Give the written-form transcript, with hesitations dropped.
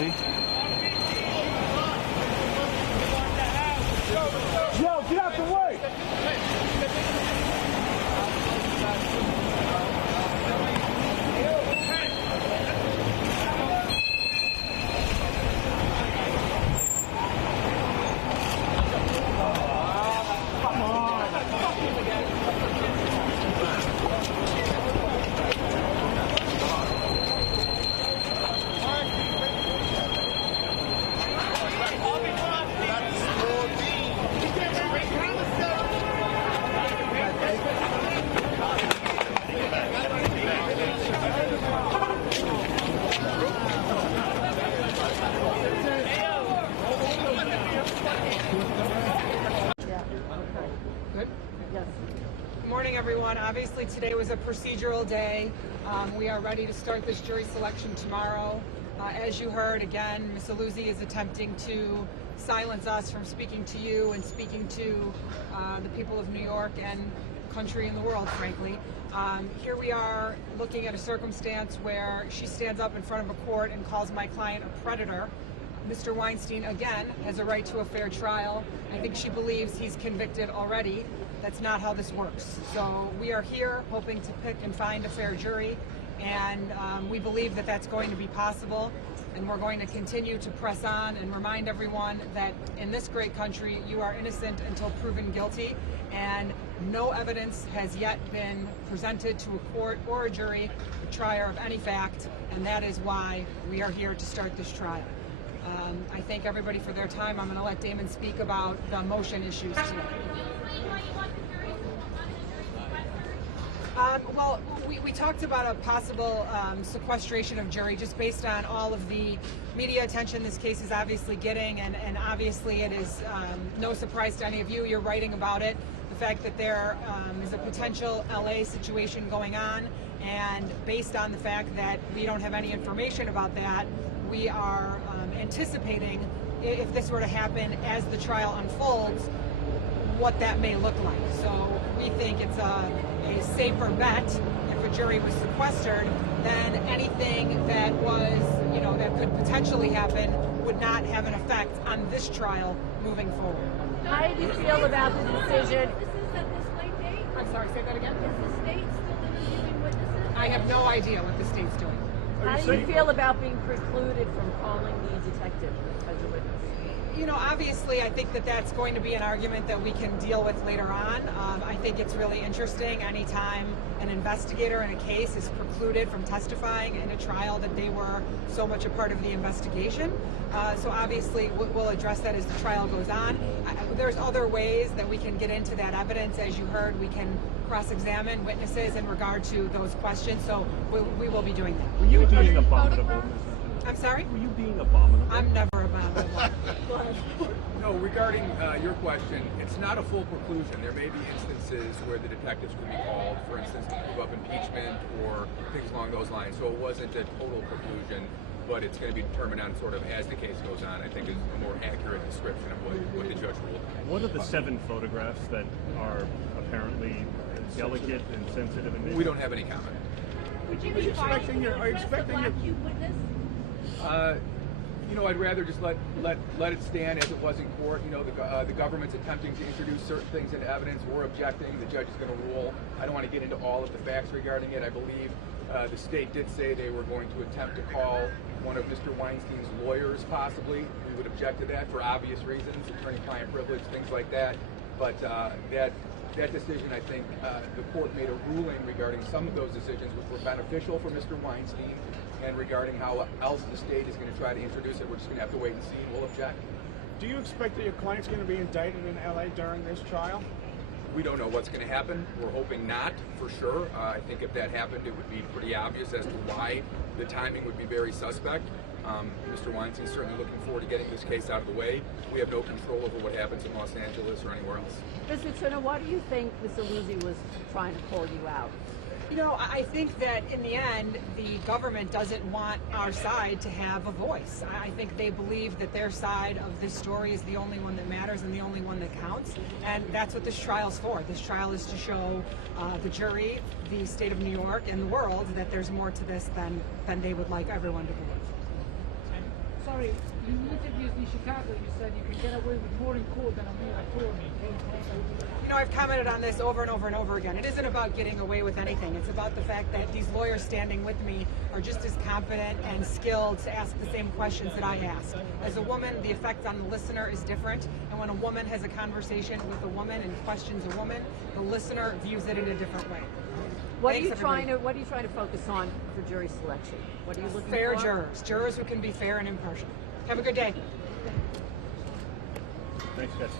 Susie. Yo, get out the way! Good morning, everyone. Obviously, today was a procedural day. We are ready to start this jury selection tomorrow. As you heard, again, Ms. Aluzzi is attempting to silence us from speaking to you and speaking to the people of New York and country and the world, frankly. Here we are looking at a circumstance where she stands up in front of a court and calls my client a predator. Mr. Weinstein, again, has a right to a fair trial. I think she believes he's convicted already. That's not how this works. So we are here hoping to pick and find a fair jury, and we believe that that's going to be possible, and we're going to continue to press on and remind everyone that in this great country, you are innocent until proven guilty, and no evidence has yet been presented to a court or a jury, a trier of any fact, and that is why we are here to start this trial. I thank everybody for their time. I'm going to let Damon speak about the motion issues today. Well, we talked about a possible sequestration of jury just based on all of the media attention this case is obviously getting, and obviously it is no surprise to any of you. You're writing about it. The fact that there is a potential LA situation going on, and based on the fact that we don't have any information about that, we are anticipating, if this were to happen as the trial unfolds, what that may look like. So we think it's a safer bet if a jury was sequestered than anything that was, that could potentially happen would not have an effect on this trial moving forward. How do you feel about the decision? I'm sorry, say that again? Is the state still interviewing witnesses? I have no idea what the state's doing. How do you feel about being precluded from calling the detective as a witness? Obviously, I think that that's going to be an argument that we can deal with later on. I think it's really interesting anytime an investigator in a case is precluded from testifying in a trial that they were so much a part of the investigation. So obviously, we'll address that as the trial goes on. There's other ways that we can get into that evidence. As you heard, we can cross-examine witnesses in regard to those questions. So we will be doing that. Were you being abominable? I'm sorry? Were you being abominable? I'm never abominable. No, regarding your question, it's not a full preclusion. There may be instances where the detectives could be called, for instance, to prove up impeachment or things along those lines. So it wasn't a total preclusion, but it's going to be determined on sort of as the case goes on. I think is a more accurate description of what the judge ruled. What are the 7 photographs that are apparently delicate and sensitive? And We don't have any comment. Would you be expecting your witness? I'd rather just let it stand as it was in court. The government's attempting to introduce certain things into evidence. We're objecting. The judge is going to rule. I don't want to get into all of the facts regarding it. I believe the state did say they were going to attempt to call one of Mr. Weinstein's lawyers, possibly. We would object to that for obvious reasons, attorney-client privilege, things like that. But that decision, I think, the court made a ruling regarding some of those decisions which were beneficial for Mr. Weinstein, and regarding how else the state is going to try to introduce it. We're just going to have to wait and see. We'll object. Do you expect that your client's going to be indicted in LA during this trial? We don't know what's going to happen. We're hoping not, for sure. I think if that happened, it would be pretty obvious as to why the timing would be very suspect. Mr. Weinstein is certainly looking forward to getting this case out of the way. We have no control over what happens in Los Angeles or anywhere else. Mr. Turner, why do you think Ms. Aluzzi was trying to call you out? I think that in the end, the government doesn't want our side to have a voice. I think they believe that their side of this story is the only one that matters and the only one that counts. And that's what this trial's for. This trial is to show the jury, the state of New York, and the world that there's more to this than they would like everyone to believe. Sorry. Harry, in interviews in Chicago, you said you can get away with more in court than a mere attorney. You know, I've commented on this over and over and over again. It isn't about getting away with anything. It's about the fact that these lawyers standing with me are just as competent and skilled to ask the same questions that I ask. As a woman, the effect on the listener is different. And when a woman has a conversation with a woman and questions a woman, the listener views it in a different way. What Thanks, are you everybody. trying to focus on for jury selection? What are you looking Fair for? jurors who can be fair and impartial. Have a good day. Thanks, guys.